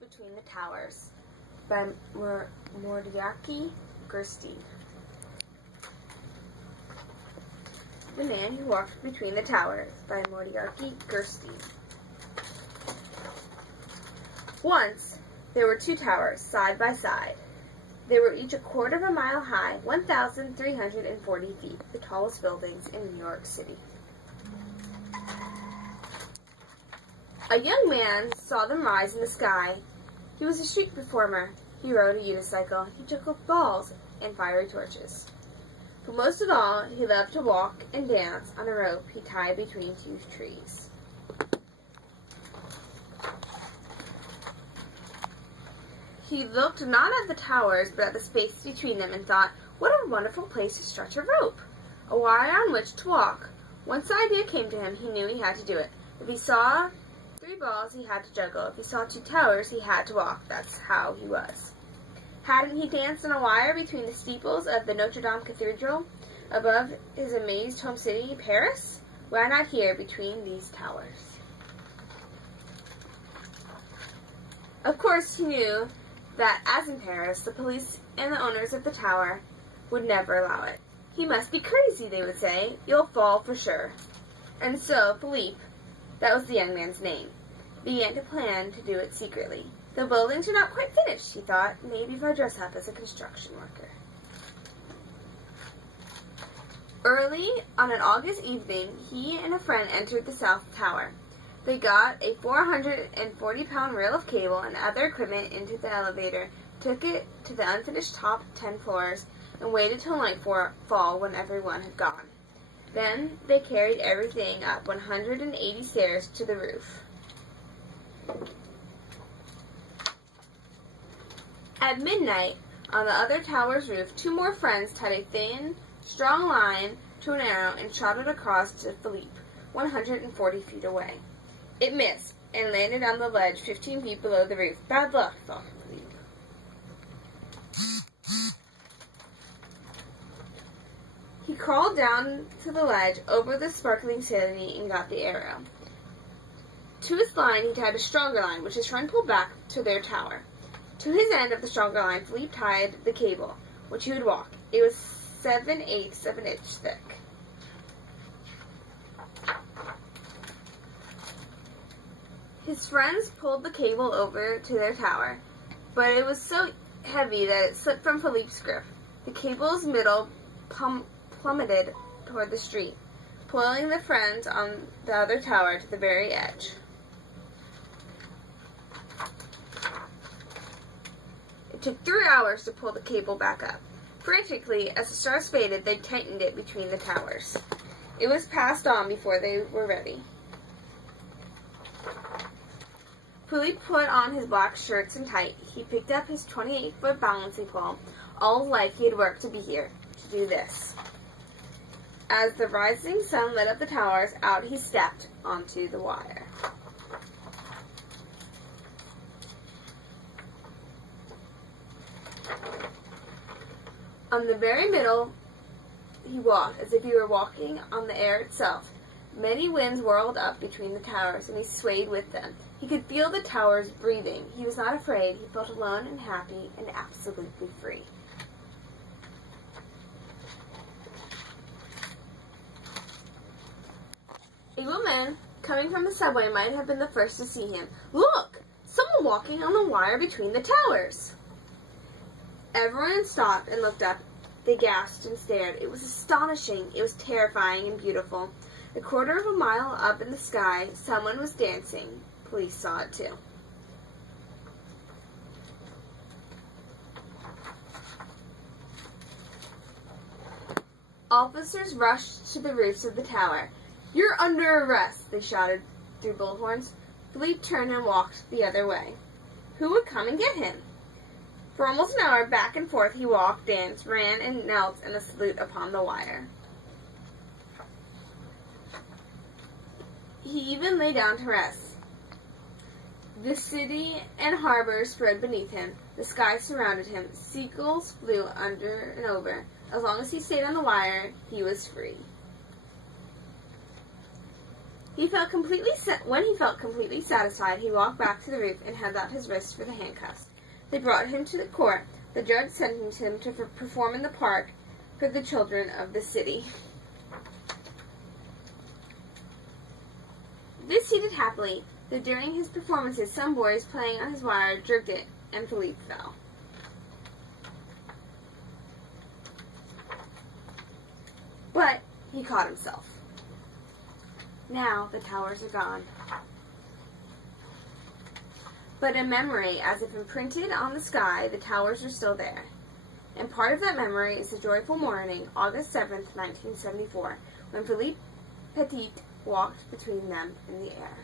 walked between the towers by Mordicai, Gerstein. The Man Who Walked Between the Towers by Mordicai, Gerstein. Once there were two towers side by side. They were each a quarter of a mile high, 1,340 feet, the tallest buildings in New York City. A young man saw them rise in the sky. He was a street performer. He rode a unicycle. He took balls and fiery torches. But most of all, he loved to walk and dance on a rope he tied between two trees. He looked not at the towers, but at the space between them and thought, what a wonderful place to stretch a rope, a wire on which to walk. Once the idea came to him, he knew he had to do it. If he saw 3 balls, he had to juggle. If he saw 2 towers, he had to walk. That's how he was. Hadn't he danced on a wire between the steeples of the Notre Dame Cathedral above his amazed home city, Paris? Why not here between these towers? Of course, he knew that, as in Paris, the police and the owners of the tower would never allow it. He must be crazy, they would say. You'll fall for sure. And so, Philippe, that was the young man's name, began to plan to do it secretly. The buildings are not quite finished, he thought. Maybe if I dress up as a construction worker. Early on an August evening, he and a friend entered the South Tower. They got a 440-pound reel of cable and other equipment into the elevator, took it to the unfinished top 10 floors, and waited till nightfall when everyone had gone. Then they carried everything up 180 stairs to the roof. At midnight, on the other tower's roof, 2 more friends tied a thin, strong line to an arrow and shot it across to Philippe, 140 feet away. It missed and landed on the ledge 15 feet below the roof. Bad luck, thought Philippe. He crawled down to the ledge over the sparkling ceiling and got the arrow. To his line he tied a stronger line, which his friend pulled back to their tower. To his end of the stronger line, Philippe tied the cable, which he would walk. It was 7/8 of an inch thick. His friends pulled the cable over to their tower, but it was so heavy that it slipped from Philippe's grip. The cable's middle plummeted toward the street, pulling the friends on the other tower to the very edge. It took 3 hours to pull the cable back up. Frantically, as the stars faded, they tightened it between the towers. It was passed on before they were ready. Philippe put on his black shirts and tight. He picked up his 28-foot balancing pole. All his life he had worked to be here, to do this. As the rising sun lit up the towers, out he stepped onto the wire. On the very middle, he walked, as if he were walking on the air itself. Many winds whirled up between the towers, and he swayed with them. He could feel the towers breathing. He was not afraid. He felt alone and happy and absolutely free. A woman coming from the subway might have been the first to see him. Look! Someone walking on the wire between the towers! Everyone stopped and looked up. They gasped and stared. It was astonishing. It was terrifying and beautiful. A quarter of a mile up in the sky, someone was dancing. Police saw it too. Officers rushed to the roofs of the tower. "You're under arrest," they shouted through bullhorns. Philippe turned and walked the other way. Who would come and get him? For almost an hour, back and forth, he walked, danced, ran, and knelt in a salute upon the wire. He even lay down to rest. The city and harbor spread beneath him. The sky surrounded him. Seagulls flew under and over. As long as he stayed on the wire, he was free. When he felt completely satisfied, he walked back to the roof and held out his wrist for the handcuffs. They brought him to the court. The judge sentenced him to perform in the park for the children of the city. This he did happily, though during his performances some boys playing on his wire jerked it, and Philippe fell. But he caught himself. Now the towers are gone. But in memory, as if imprinted on the sky, the towers are still there. And part of that memory is the joyful morning, August 7th, 1974, when Philippe Petit walked between them in the air.